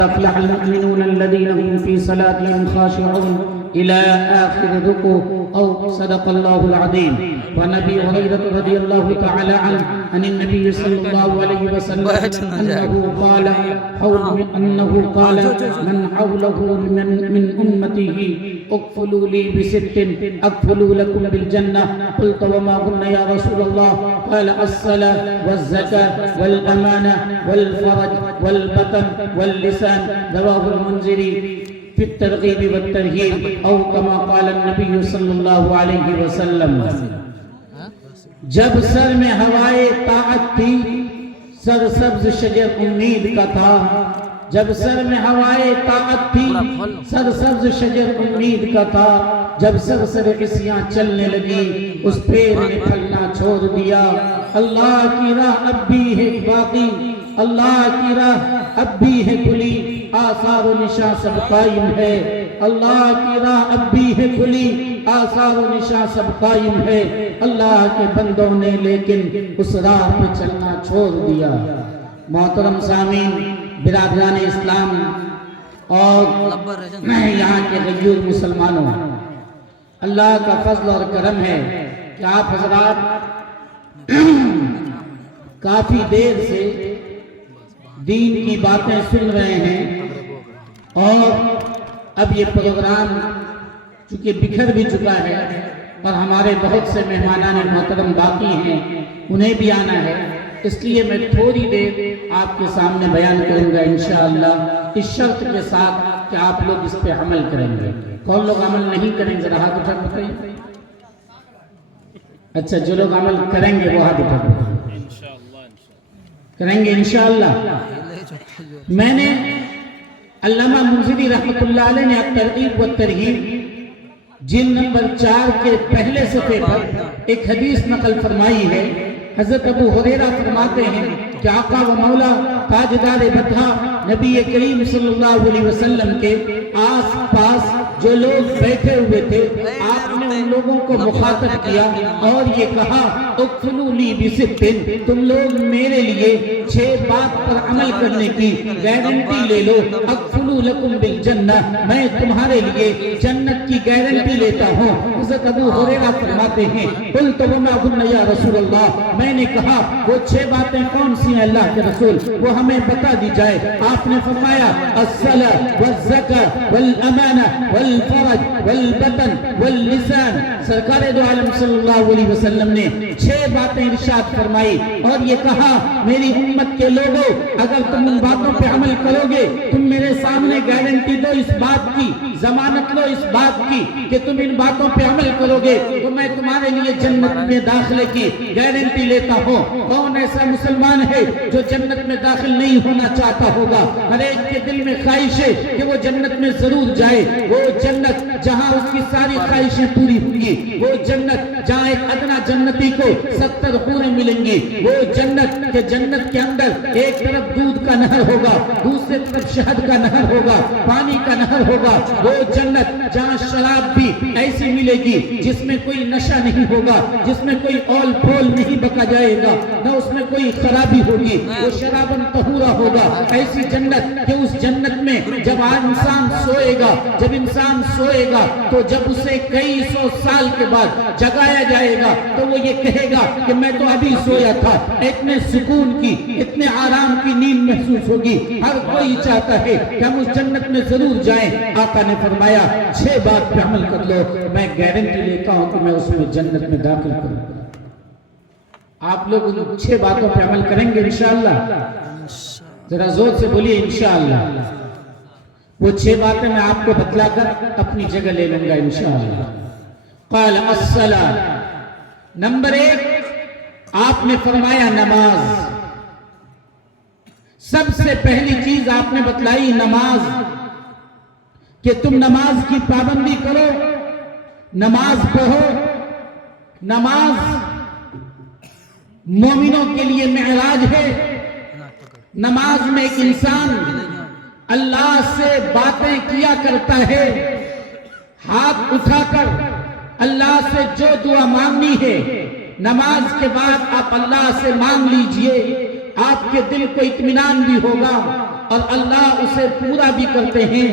أفلح المؤمنون الذين هم في صلاتهم خاشعون إلى آخر الركوع أو صدق الله العظيم. وعن أبي هريرة رضي الله تعالى عنه عن النبي صلى الله عليه وسلم أنه قال من حوله من أمته اكفلوا لي بست أكفلوا لكم بالجنة. قلت وما هن يا رسول الله؟ قال الصلاة والزكاة والأمانة والفرج والبطن واللسان. رواه المنذري في الترغيب والترهيب أو كما قال النبي صلی اللہ علیہ وسلم. جب سر میں ہوائے طاعت تھی سرسبز شجر امید کا تھا. جب سر میں ہوائے طاعت تھی سرسبز شجر امید کا تھا. جب سرسر عصیاں چلنے لگی اس پھیر نے پھلنا چھوڑ دیا. اللہ کی راہ اب بھی ہے باقی, اللہ کی راہ اب بھی ہے کھلی, آثار و نشاں سب قائم ہے. اللہ کی راہ اب بھی ہے کھلی, آثار و نشاں سب قائم ہے. اللہ کے بندوں نے لیکن اس راہ پہ چلنا چھوڑ دیا. محترم سامعین, برادران اسلام اور یہاں کے غیور مسلمانوں, اللہ کا فضل اور کرم ہے کہ آپ حضرات کافی دیر سے دین کی باتیں سن رہے ہیں اور اب یہ پروگرام چونکہ بکھر بھی چکا ہے اور ہمارے بہت سے مہمانان محترم باقی ہیں, انہیں بھی آنا ہے. اس لیے میں تھوڑی دیر آپ کے سامنے بیان کروں گا انشاءاللہ, اس شرط کے ساتھ کہ آپ لوگ اس پہ عمل کریں گے. کون لوگ عمل نہیں کریں گے ذرا ہاتھ اٹھا کے بتائیے. اچھا, جو لوگ عمل کریں گے وہ ہاتھ اٹھا کے بتائیے. کریں گے انشاءاللہ. میں نے علامہ منذری رحمت اللہ علیہ نے الترغیب والترہیب جلد نمبر 4 کے پہلے صفحے پر ایک حدیث نقل فرمائی ہے. حضرت ابو ہریرہ فرماتے ہیں کہ آقا و مولا تاجدار بطحہ نبی کریم صلی اللہ علیہ وسلم کے آس پاس جو لوگ بیٹھے ہوئے تھے, آپ نے ان لوگوں کو مخاطب کیا اور یہ کہا اکفلوا لی بست, تم لوگ میرے لیے 6 بات پر عمل کرنے کی گارنٹی لے لو. اکفلوا لکم بالجنہ, میں تمہارے لیے جنت کی گارنٹی لیتا ہوں. حضرت ابو ہریرہ فرماتے ہیں قلت وما هن یا رسول اللہ, میں نے کہا وہ 6 باتیں کون سی ہیں اللہ کے رسول, وہ ہمیں بتا دی جائے. آپ نے فرمایا الصلاة والزکاة والامانہ والفرج والبطن واللسان. سرکار دو عالم صلی اللہ علیہ وسلم نے 6 باتیں ارشاد فرمائی اور یہ کہا میری امت کے لوگوں, اگر تم ان باتوں پہ عمل کرو گے, تم میرے سامنے گارنٹی دو اس بات کی, ضمانت لو اس بات کی کہ تم ان باتوں پہ عمل کرو گے تو میں تمہارے لیے جنت میں داخلے کی گارنٹی لیتا ہوں. کون ایسا مسلمان ہے جو جنت میں داخل نہیں ہونا چاہتا ہوگا؟ ہر ایک کے دل میں خواہش ہے کہ وہ جنت میں ضرور جائے. وہ جنت جہاں اس کی ساری خواہشیں پوری ہوں گی, وہ جنت جہاں ایک ادنا جنتی کو 70 حوریں ملیں گی, وہ جنت کہ جنت کے اندر ایک طرف دودھ کا نہر ہوگا, دوسری طرف شہد کا نہر ہوگا, پانی کا نہر ہوگا. وہ جنت جہاں شراب بھی ایسی ملے گی جس میں کوئی نشہ نہیں ہوگا, جس میں کوئی اول پھول نہیں بکا جائے گا, نہ اس میں کوئی خرابی ہوگی, وہ شرابن طہورا ہوگا. ایسی جنت کہ اس جنت میں جب انسان سوئے گا, جب انسان سوئے گا تو جب اسے کئی 100 سال کے بعد جگایا جائے گا تو وہ یہ کہے گا کہ میں تو ابھی سویا تھا. اتنے سکون کی, اتنے آرام کی نیند محسوس ہوگی. ہر کوئی چاہتا ہے کہ ہم اس جنت میں ضرور جائیں. آقا نے فرمایا 6 بات پہ عمل کر لو, میں گارنٹی لیتا ہوں کہ میں اس میں جنت میں داخل کروں گا. آپ لوگ ان 6 باتوں پہ عمل کریں گے انشاءاللہ؟ ذرا زور سے بولیے انشاءاللہ. وہ 6 باتیں میں آپ کو بتلا کر اپنی جگہ لے لوں گا انشاءاللہ. قال الصلاة, نمبر 1 آپ نے فرمایا نماز. سب سے پہلی چیز آپ نے بتلائی نماز, کہ تم نماز کی پابندی کرو, نماز پڑھو. نماز مومنوں کے لیے معراج ہے. نماز میں ایک انسان اللہ سے باتیں کیا کرتا ہے, ہاتھ اٹھا کر اللہ سے جو دعا مانگنی ہے نماز کے بعد آپ اللہ سے مانگ لیجئے. آپ کے دل کو اطمینان بھی ہوگا, اور اللہ اسے پورا بھی کرتے ہیں۔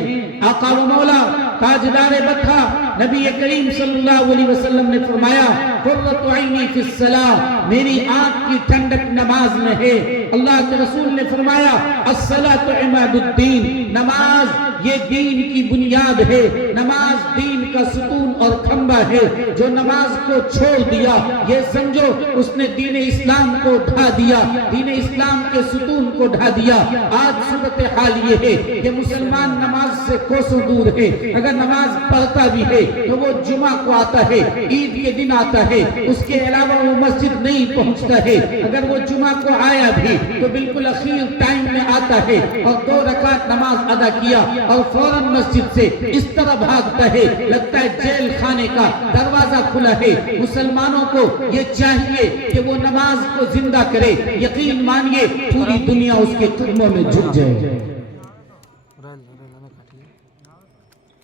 آقا و مولا تاجدار بطحہ نبی کریم صلی اللہ علیہ وسلم نے فرمایا قرۃ عینی فی الصلاۃ، میری آنکھ کی ٹھنڈک نماز میں ہے۔ اللہ کے رسول نے فرمایا الصلاۃ عماد الدین، نماز یہ دین کی بنیاد ہے، نماز دین کا ستون اور کھمبا ہے۔ جو نماز کو چھوڑ دیا یہ سمجھو اس نے دین اسلام کو ڈھا دیا، دین اسلام کے ستون کو ڈھا دیا۔ آج صورتحال یہ ہے کہ مسلمان نماز سے کوسوں دور ہے، اگر نماز پڑھتا بھی ہے تو وہ جمعہ کو آتا ہے، عید کے دن آتا ہے، اس کے علاوہ وہ مسجد نہیں پہنچتا ہے۔ اگر وہ جمعہ کو آیا بھی تو بالکل اخیر ٹائم میں آتا ہے اور 2 رکعت نماز ادا کیا اور فوراً مسجد سے اس طرح بھاگتا ہے لگتا ہے جیل خانے کا دروازہ کھلا ہے۔ مسلمانوں کو یہ چاہیے کہ وہ نماز کو زندہ کرے، یقین مانیے پوری دنیا اس کے قدموں میں جھک جائے۔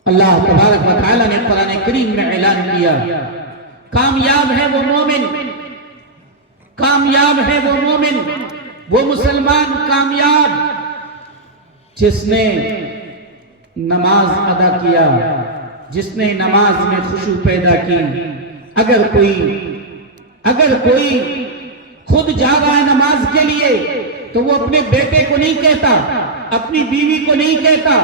اللہ تبارک و تعالی نے قرآن کریم میں اعلان کیا کامیاب ہے وہ مومن، کامیاب ہے وہ مومن، وہ مسلمان کامیاب جس نے نماز ادا کیا، جس نے نماز میں خشوع پیدا کی۔ اگر کوئی خود جا رہا ہے نماز کے لیے تو وہ اپنے بیٹے کو نہیں کہتا، اپنی بیوی کو نہیں کہتا۔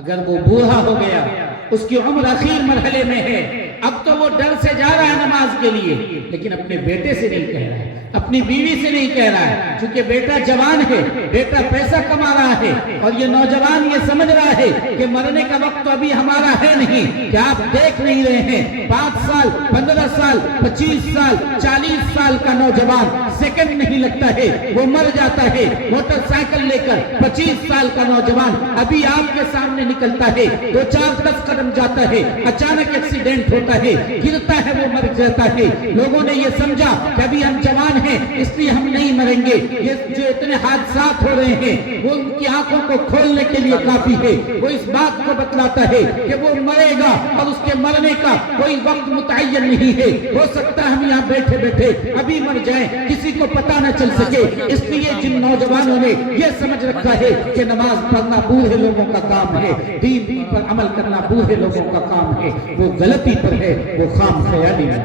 اگر وہ بوڑھا ہو گیا، اس کی عمر اخیر مرحلے میں ہے، اب تو وہ ڈر سے جا رہا ہے نماز کے لیے، لیکن اپنے بیٹے سے نہیں کہہ رہا ہے، اپنی بیوی سے نہیں کہہ رہا ہے، چونکہ بیٹا جوان ہے، بیٹا پیسہ کما رہا ہے، اور یہ نوجوان یہ سمجھ رہا ہے کہ مرنے کا وقت تو ابھی ہمارا ہے نہیں۔ کہ آپ دیکھ نہیں رہے ہیں 5 سال 15 سال 25 سال 40 سال کا نوجوان سیکنڈ نہیں لگتا ہے وہ مر جاتا ہے۔ موٹر سائیکل لے کر 25 سال کا نوجوان ابھی آپ کے سامنے نکلتا ہے، 2-4-10 قدم جاتا ہے، اچانک ایکسیڈنٹ ہوتا ہے، گرتا ہے، وہ مر جاتا ہے۔ لوگوں نے یہ سمجھا کہ ابھی ہم جوان ہیں اس لیے ہم نہیں مریں گے۔ یہ جو اتنے حادثات ہو رہے ہیں وہ ان کی آنکھوں کو کھولنے کے لیے کافی ہے، وہ اس بات کو بتلاتا ہے کہ وہ مرے گا اور اس کے مرنے کا کوئی وقت متعین نہیں ہے۔ ہو سکتا ہے ہم یہاں بیٹھے بیٹھے ابھی مر جائیں، کسی کو پتہ نہ چل سکے۔ اس لیے جن نوجوانوں نے یہ سمجھ رکھا ہے کہ نماز پڑھنا بوڑھے لوگوں کا کام ہے، دین پر عمل کرنا بوڑھے لوگوں کا کام ہے، وہ غلطی پر ہے، وہ خام خیالی ہے۔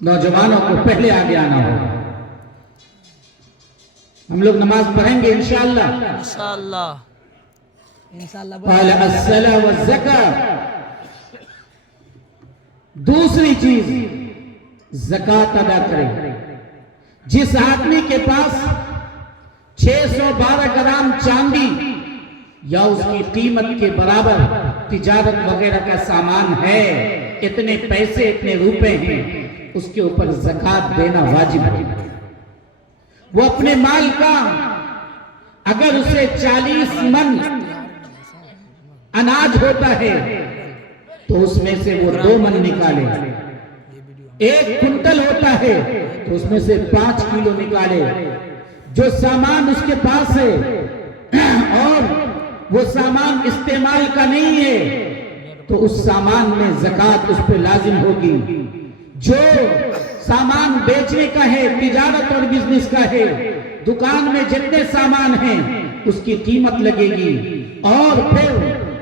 نوجوانوں کو پہلے آگے آنا ہوگا۔ ہم لوگ نماز پڑھیں گے انشاءاللہ۔ قال الصلاة والزکاة۔ دوسری چیز زکوٰۃ ادا کرے۔ جس آدمی کے پاس 612 گرام چاندی یا اس کی قیمت کے برابر تجارت وغیرہ کا سامان ہے، اتنے پیسے اتنے روپے ہیں، اس کے اوپر زکوٰۃ دینا واجب ہے۔ وہ اپنے مال کا اگر اسے 40 من اناج ہوتا ہے تو اس میں سے وہ 2 من نکالے، 1 کنٹل ہوتا ہے تو اس میں سے 5 کلو نکالے۔ جو سامان اس کے پاس ہے اور وہ سامان استعمال کا نہیں ہے تو اس سامان میں زکوٰۃ اس پہ لازم ہوگی۔ جو سامان بیچنے کا ہے، تجارت اور بزنس کا ہے، دکان میں جتنے سامان ہیں اس کی قیمت لگے گی اور پھر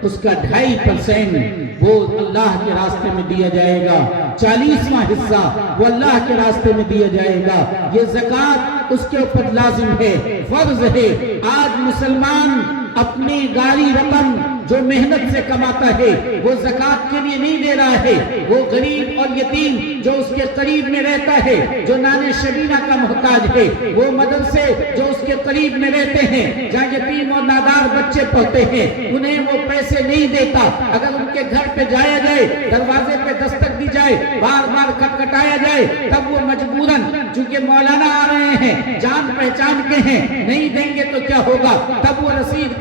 اس کا 2.5% وہ اللہ کے راستے میں دیا جائے گا، 40واں حصہ وہ اللہ کے راستے میں دیا جائے گا۔ یہ زکوٰۃ اس کے اوپر لازم ہے، فرض ہے۔ آج مسلمان اپنی گاری رقم جو محنت سے کماتا ہے وہ زکوٰۃ کے لیے نہیں دے رہا ہے۔ وہ غریب اور یتیم جو اس کے قریب میں رہتا ہے، جو نان شبینہ کا محتاج ہے، وہ مدرسے جو اس کے قریب میں رہتے ہیں جہاں یتیم اور نادار بچے پڑھتے ہیں، انہیں وہ پیسے نہیں دیتا۔ اگر ان کے گھر پہ جایا جائے، دروازے پہ دستک دی جائے، بار بار کٹکھٹایا جائے، تب وہ مجبوراً چونکہ مولانا آ رہے ہیں، جان پہچان کے ہیں، نہیں دیں گے تو کیا ہوگا، تب وہ رسید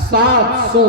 700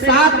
7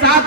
7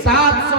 700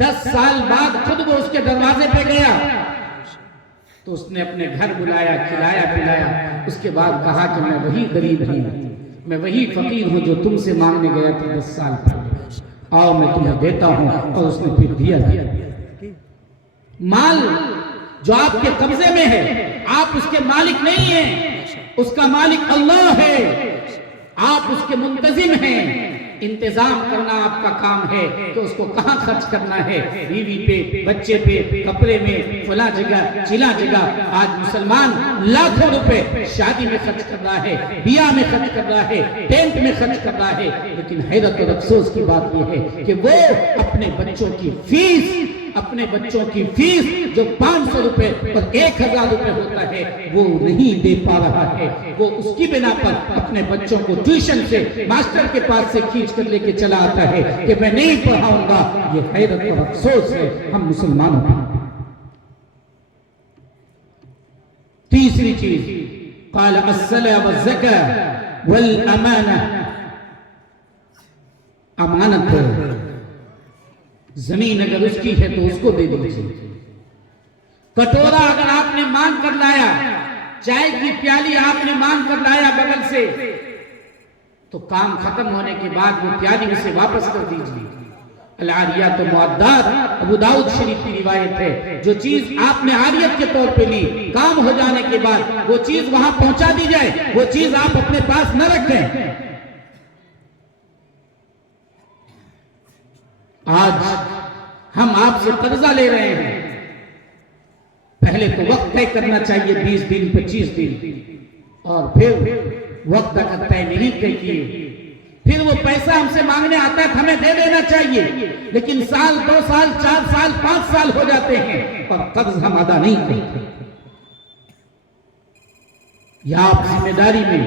10 سال بعد خود وہ اس کے دروازے پہ گیا تو اس نے اپنے گھر بلایا، کھلایا پلایا، اس کے بعد کہا کہ میں وہی غریب ہوں، میں وہی فقیر ہوں جو تم سے مانگنے گیا تھا 10 سال پہلے، آؤ میں تمہیں دیتا ہوں، اور اس نے پھر دیا۔ مال جو آپ کے قبضے میں ہے آپ اس کے مالک نہیں ہیں، اس کا مالک اللہ ہے، آپ اس کے منتظم ہیں، انتظام کرنا آپ کا کام ہے کہ اس کو کہاں خرچ کرنا ہے، بیوی پہ، بچے پہ، کپڑے میں، فلاں جگہ چلا جگہ۔ آج مسلمان لاکھوں روپے شادی میں خرچ کر رہا ہے، بیاہ میں خرچ کر رہا ہے، ٹینٹ میں خرچ کر رہا ہے، لیکن حیرت اور افسوس کی بات یہ ہے کہ وہ اپنے بچوں کی فیس جو 500 روپے اور 1000 روپے ہوتا ہے وہ نہیں دے پا رہا ہے۔ وہ اس کی بنا پر اپنے بچوں کو ٹیوشن سے، ماسٹر کے پاس سے کھینچ کر لے کے چلا آتا ہے کہ میں نہیں پڑھاؤں گا۔ یہ حیرت اور افسوس ہے ہم مسلمانوں کا۔ تیسری چیز، قال الصلاة والزکاة والامانہ، امانت ہے۔ زمین اگر اس کی ہے تو اس کو دے دیجیے۔ کٹورا اگر آپ نے مانگ کر لایا، چائے کی پیالی آپ نے مانگ کر لایا بغل سے، تو کام ختم ہونے کے بعد وہ پیالی اسے واپس کر دیجیے۔ العاریات معدات، ابو داؤد شریف کی روایت ہے، جو چیز آپ نے عاریت کے طور پہ لی، کام ہو جانے کے بعد وہ چیز وہاں پہنچا دی جائے، وہ چیز آپ اپنے پاس نہ رکھیں۔ آج ہم آپ سے قرضہ لے رہے ہیں، پہلے تو وقت طے کرنا چاہیے 20 دن 25 دن، اور پھر وقت اگر طے نہیں کیے پھر وہ پیسہ ہم سے مانگنے آتا ہے، ہمیں دے دینا چاہیے، لیکن سال 2 سال 4 سال 5 سال ہو جاتے ہیں اور قرض ہم ادا نہیں کرتے۔ یا آپ ذمہ داری میں،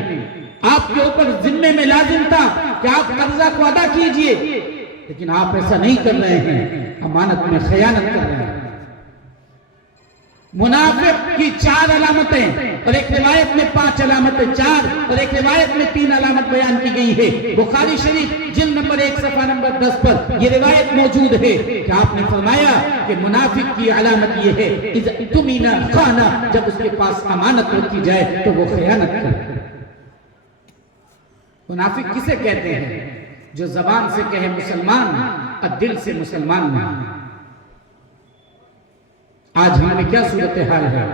آپ کے اوپر ذمے میں لازم تھا کہ آپ قرضہ کو ادا کیجئے، لیکن آپ ایسا نہیں کر رہے ہیں، امانت میں خیانت کر رہے ہیں۔ منافق کی 4 علامتیں، اور ایک روایت میں 5 علامتیں، 4 اور ایک روایت میں 3 علامت بیان کی گئی ہے۔ بخاری شریف جلد نمبر 1 صفحہ نمبر 10 پر یہ روایت موجود ہے کہ آپ نے فرمایا کہ منافق کی علامت یہ ہے، اذا اؤتمن خان، جب اس کے پاس امانت رکھی جائے تو وہ خیانت کرے۔ منافق کسے کہتے ہیں؟ جو زبان سے کہے مسلمان اور دل سے مسلمان نہیں۔ آج ہمیں کیا صورتحال ہے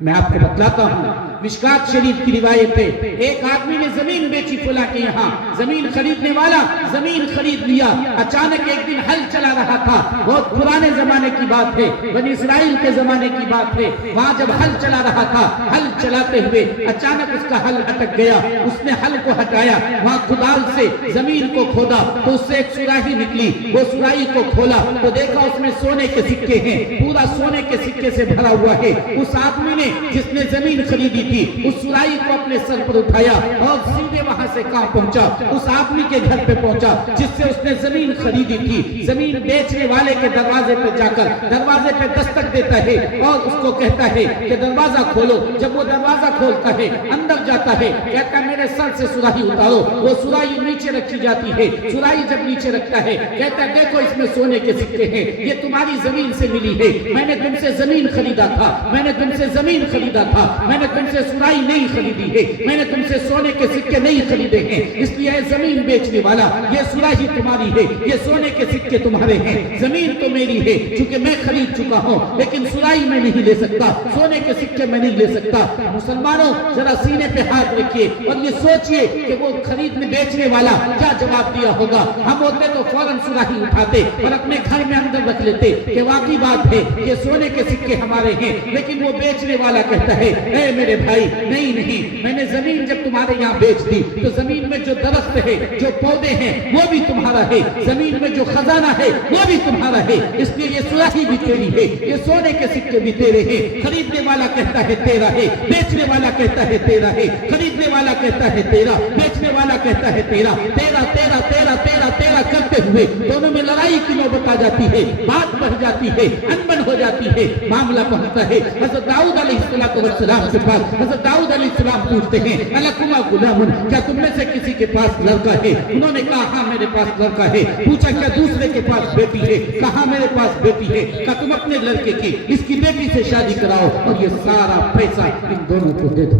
میں آپ کو بتلاتا ہوں۔ مشکات شریف کی روایت ہے، ایک آدمی نے زمین بیچی فلاں کے یہاں، زمین خریدنے والا زمین خرید لیا، اچانک ایک دن حل چلا رہا تھا، بہت پرانے زمانے کی بات ہے، بنی اسرائیل کے زمانے کی بات ہے۔ وہاں جب حل چلا رہا تھا، حل چلاتے ہوئے اچانک اس کا حل اٹک گیا، اس نے حل کو ہٹایا، وہاں کدال سے زمین کو کھودا تو اس سے ایک سراہی نکلی، وہ سراہی کو کھولا تو دیکھا اس میں سونے کے سکے ہیں، پورا سونے کے سکے سے بھرا ہوا ہے۔ اس آدمی نے جس نے زمین خریدی تھی اس سرائی کو اپنے سر پر اٹھایا اور سیدھے وہاں سے کہاں پہنچا؟ اس آدمی کے گھر پہ پہنچا جس سے اس نے زمین خریدی تھی۔ زمین بیچنے والے کے دروازے پہ جا کر دروازے پہ دستک دیتا ہے اور اس کو کہتا ہے کہ دروازہ کھولو۔ جب وہ دروازہ کھولتا ہے اندر جاتا ہے، کہتا ہے میرے سر سے سراہی اتارو۔ وہ سراہی نیچے رکھی جاتی ہے، سراہی جب نیچے رکھتا ہے کہتا ہے دیکھو اس میں سونے کے سکے ہیں، یہ تمہاری زمین سے ملی ہے، میں نے تم سے زمین خریدا تھا، میں نے تم سے زمین خریدا تھا، میں نے تم سے سرائی نہیں خریدی ہے، میں نے تم سے سونے کے سکے نہیں خریدے ہیں، اس لیے اے زمین بیچنے والا یہ سرائی تمہاری ہے، یہ سونے کے سکے تمہارے ہیں، زمین تو میری ہے چونکہ میں خرید چکا ہوں، لیکن سرائی میں نہیں لے سکتا، سونے کے سکے میں نہیں لے سکتا۔ مسلمانوں ذرا سینے پہ ہاتھ رکھیے اور یہ سوچئے کہ وہ خریدنے بیچنے والا کیا جواب دیا ہوگا۔ ہم ہوتے تو فوراً سراہی اٹھاتے اور اپنے گھر میں اندر رکھ لیتے کہ واقعی بات ہے کہ سونے کے سکے ہمارے ہیں، لیکن وہ بیچنے والا کہتا ہے اے میرے بھائی نہیں نہیں، میں نے زمین جب تمہارے یہاں بیچ دی تو زمین میں جو درخت ہے، جو پودے ہیں وہ بھی تمہارا ہے، زمین میں جو خزانہ ہے وہ بھی تمہارا ہے، اس لیے یہ سراہی بھی تیری ہے، یہ سونے کے سکے بھی تیرے ہیں۔ خریدنے والا کہتا ہے تیرا ہے، بیچنے والا کہتا ہے تیرا ہے، خریدنے والا کہتا ہے تیرا، بیچنے والا کہتا ہے تیرا، تیرا تیرا تیرا تیرا تیرا کرتے ہوئے دونوں میں لڑائی کی نوبت آ جاتی ہے، بات بڑھ جاتی ہے، انبن ہو جاتی ہے، معاملہ پہنچتا ہے حضرت داؤد علیہ السلام کے پاس۔ حضرت داؤد علیہ السلام پوچھتے ہیں الکما غلام، کیا تم میں سے کسی کے پاس لڑکا ہے؟ انہوں نے کہا ہاں میرے پاس لڑکا ہے۔ پوچھا کیا دوسرے کے پاس بیٹی ہے؟ کہا میرے پاس بیٹی ہے۔ کہا تم اپنے لڑکے کی اس کی بیٹی سے شادی کراؤ اور یہ سارا پیسہ ان دونوں کو دے دو۔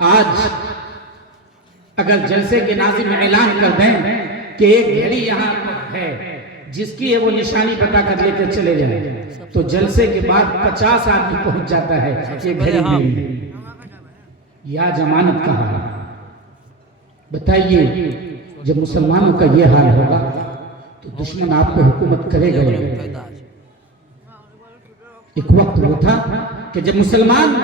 آج اگر جلسے کے ناظم اعلان کر دیں کہ ایک گھڑی یہاں ہے جس کی ہے وہ نشانی بتا کر لے کر چلے جائیں تو جلسے کے بعد 50 آدمی پہنچ جاتا ہے یہ گھڑی میری، یا ضمانت کا حال۔ بتائیے جب مسلمانوں کا یہ حال ہوگا تو دشمن آپ پہ حکومت کرے گا۔ ایک وقت وہ تھا کہ جب مسلمان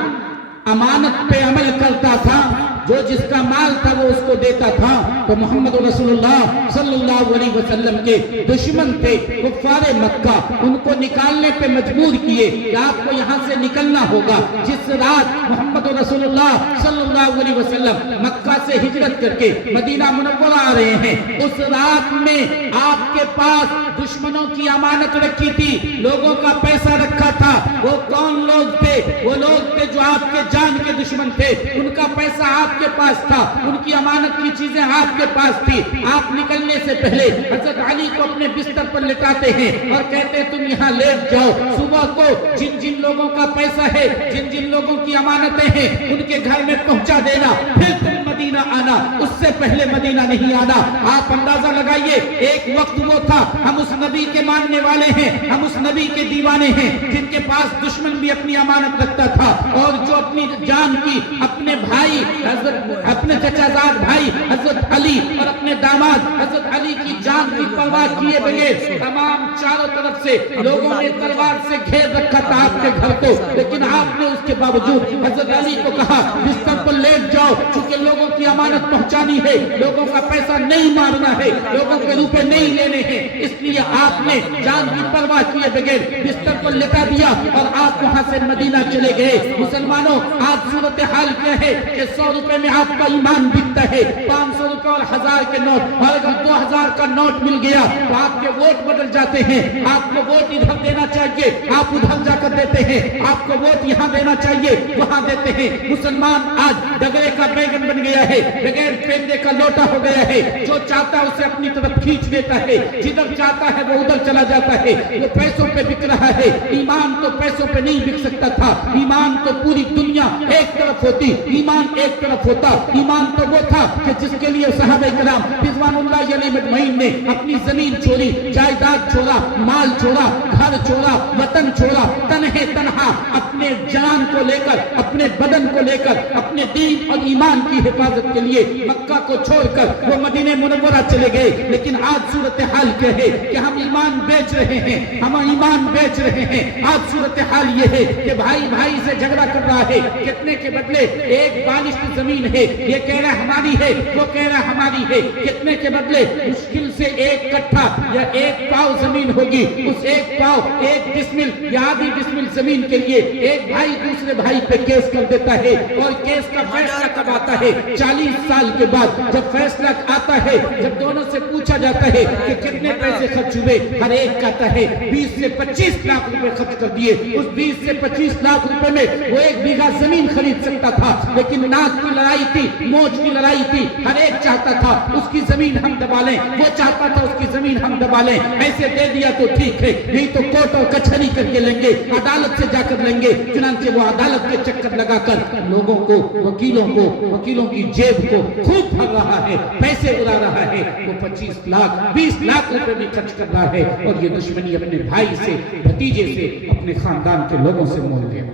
امانت پہ عمل کرتا تھا، جو جس کا مال تھا وہ اس کو دیتا تھا، تو محمد رسول اللہ صلی اللہ علیہ وسلم کے دشمن تھے کفار مکہ، ان کو نکالنے پہ مجبور کیے کہ آپ کو یہاں سے نکلنا ہوگا۔ جس رات محمد رسول اللہ صلی اللہ علیہ وسلم مکہ سے ہجرت کر کے مدینہ منورہ آ رہے ہیں، اس رات میں آپ کے پاس دشمنوں کی امانت رکھی تھی، لوگوں کا پیسہ رکھا تھا۔ وہ کون لوگ تھے؟ وہ لوگ تھے جو آپ کے جان کے دشمن تھے، ان کا پیسہ آپ کے پاس تھا، ان کی امانت کی چیزیں آپ کے پاس تھی۔ آپ نکلنے سے پہلے حضرت علی کو اپنے بستر پر لٹاتے ہیں اور کہتے ہیں تم یہاں لیٹ جاؤ، صبح کو جن جن لوگوں کا پیسہ ہے، جن جن لوگوں کی امانتیں ہیں ان کے گھر میں پہنچا دینا، پھر تم مدینہ آنا، اس سے پہلے مدینہ نہیں آنا۔ آپ اندازہ لگائیے، ایک وقت وہ تھا ہم اس نبی کے ماننے والے ہیں، ہم اس نبی کے دیوانے ہیں جن کے پاس دشمن بھی اپنی امانت رکھتا تھا اور جو اپنی جان کی اپنے بھائی حضرت اپنے چچا زاد بھائی حضرت علی اور اپنے داماد حضرت علی کی جان کی پرواہ کیے بغیر تمام چاروں طرف سے لوگوں نے تلوار سے گھیر رکھا تھا آپ کے گھر کو، لیکن آپ نے اس کے باوجود حضرت علی کو کہا بستر پر لیٹ جاؤ، چونکہ لوگوں کی امانت پہنچانی ہے، لوگوں کا پیسہ نہیں مارنا ہے، لوگوں کے روپے نہیں لینے ہیں، اس لیے آپ نے جان کی پرواہ کیے بغیر بستر پر لٹا دیا اور آپ وہاں سے مدینہ چلے گئے۔ مسلمانوں آج صورتحال کیا ہے کہ 100 روپے میں آپ کا ایمان بکتا ہے، 500 روپے اور 1000 کے نوٹ، اور اگر 2000 کا نوٹ مل گیا تو آپ کے ووٹ بدل جاتے ہیں، آپ کو ووٹ ادھر دینا چاہیے آپ ادھر جا کر دیتے ہیں، آپ کو ووٹ یہاں دینا چاہیے وہاں دیتے ہیں۔ مسلمان آج ڈگرے کا بیگن بن گیا ہے، بغیر پیندے کا لوٹا ہو گیا ہے، جو چاہتا ہے اسے اپنی طرف کھینچ دیتا ہے، جدھر چاہتا ہے وہ ادھر چلا جاتا ہے، وہ پیسوں پہ بک رہا ہے۔ ایمان تو پیسوں پہ نہیں بک سکتا تھا، ایمان تو پوری دنیا ایک طرف ہوتی، ایمان ایک طرف ہوتا۔ ایمان تو وہ تھا کہ جس کے لیے صحابہ کرام رضوان اللہ علیہ مجمعین نے اپنی زمین چھوڑی، جائیداد چھوڑا، مال چھوڑا، گھر چھوڑا، وطن چھوڑا، تنہے تنہا اپنے جان کو لے کر، اپنے بدن کو لے کر، اپنے دین اور ایمان کی حفاظت کے لیے مکہ کو چھوڑ کر وہ مدینہ منورہ چلے گئے۔ لیکن آج صورتحال کیا ہے کہ ہم ایمان بیچ رہے ہیں، ہم ایمان بیچ رہے ہیں۔ آج صورتحال یہ ہے کہ بھائی بھائی سے جھگڑا کر رہا ہے، کتنے کے بدلے ایک بالش کی زمین ہے، یہ کہہ رہا ہماری ہے، وہ کہہ رہا ہماری ہے، کتنے کے بدلے مشکل سے ایک کٹھا یا ایک پاؤ زمین ہوگی، اس ایک پاؤ ایک ڈسمل یا آدھی ڈسمل زمین کے لیے ایک بھائی دوسرے بھائی پہ کیس کر دیتا ہے، اور کیس کا فیصلہ کب آتا ہے؟ 40 سال کے بعد جب فیصلہ آتا ہے، جب دونوں سے پوچھا جاتا ہے کہ کتنے پیسے خرچ ہوئے، ہر ایک کہتا ہے 20 سے 25 لاکھ روپے خرچ کر دیے۔ اس 20 سے 25 لاکھ روپے میں وہ 1 بیگھہ زمین خرید سکتا تھا، لیکن ناک کی لڑائی تھی، موج کی لڑائی تھی، ہر ایک چاہتا تھا اس کی زمین ہم دبا لیں، وہ چاہتا تھا اس کی زمین ہم دبا لیں۔ ایسے دے دیا تو ٹھیک ہے، نہیں تو کوٹ اور کچہری کر کے لیں گے، عدالت سے جا کر لیں گے۔ چنانچہ وہ عدالت کے چکر لگا کر لوگوں کو، وکیلوں کی جیب کو خوب بھر رہا ہے، پیسے اڑا رہا ہے۔ وہ 25 لاکھ 20 لاکھ روپے بھی خرچ کر رہا ہے، اور یہ دشمنی اپنے بھائی سے، بھتیجے سے، اپنے خاندان کے لوگوں سے مول لیا۔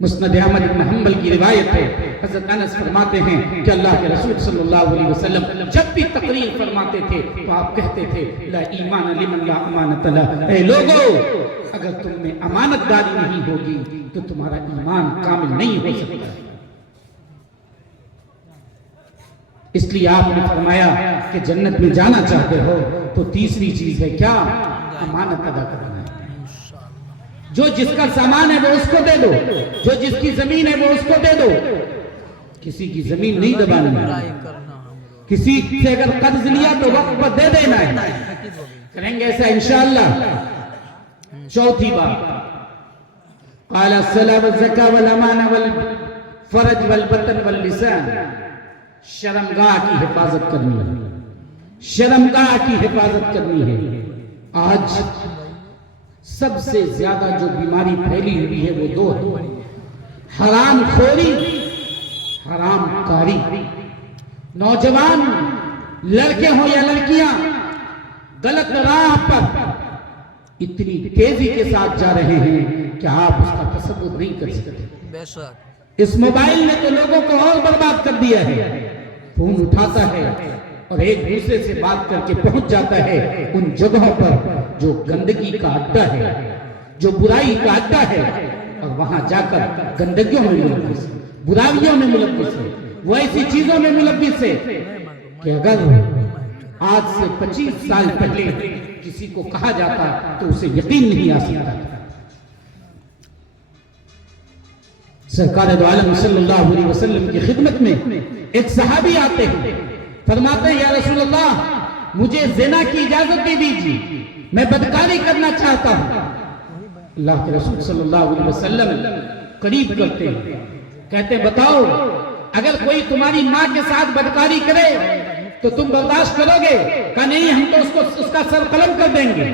مسند احمد بن حنبل کی روایت ہے، حضرت انس فرماتے ہیں کہ اللہ کے رسول صلی اللہ علیہ وسلم جب بھی تقریر فرماتے تھے تو آپ کہتے تھے لا ایمان لمن لا امانت لہ، اے لوگو اگر تم میں امانت داری نہیں ہوگی تو تمہارا ایمان کامل نہیں ہو سکتا۔ اس لیے آپ نے فرمایا کہ جنت میں جانا چاہتے ہو تو تیسری چیز ہے کیا؟ امانت ادا کرنا۔ جو جس کا سامان ہے وہ اس کو دے دو، جو جس کی زمین ہے وہ اس کو دے دو، کسی کی زمین نہیں دبانی ہے، کسی سے اگر قرض لیا تو وقت پر دے دینا ہے، کریں گے ایسا انشاءاللہ. چوتھی بات، قال الصلاة والزکاة والامانہ والفرج والبطن واللسان، شرمگاہ کی حفاظت کرنی ہے، شرمگاہ کی حفاظت کرنی ہے. آج سب سے زیادہ جو بیماری پھیلی ہوئی ہے وہ دو ہے، حرام خوری، حرام کاری. نوجوان لڑکے ہوں یا لڑکیاں غلط راہ پر اتنی تیزی کے ساتھ جا رہے ہیں کہ آپ اس کا تصور نہیں کر سکتے. اس موبائل نے تو لوگوں کو اور برباد کر دیا ہے. فون اٹھاتا ہے اور ایک دوسرے سے بات کر کے پہنچ جاتا ہے ان جگہوں پر جو گندگی کا اڈا ہے، جو برائی کا اڈا ہے، اور وہاں جا کر گندگیوں میں ملوث، برائیوں میں ملوث ہے، وہ ایسی چیزوں میں ملوث ہے کہ اگر آج سے 25 سال پہلے کسی کو کہا جاتا تو اسے یقین نہیں آ سکتا. سرکار دو عالم صلی اللہ علیہ وسلم کی خدمت میں ایک صحابی آتے ہیں، فرماتے ہیں یا رسول اللہ مجھے زنا کی اجازت دے دیجیے، میں بدکاری کرنا چاہتا ہوں. اللہ کے رسول صلی اللہ علیہ وسلم قریب کرتے ہیں، کہتے ہیں بتاؤ اگر کوئی تمہاری ماں کے ساتھ بدکاری کرے تو تم برداشت کرو گے؟ کہا نہیں، ہم تو اس کا سر قلم کر دیں گے.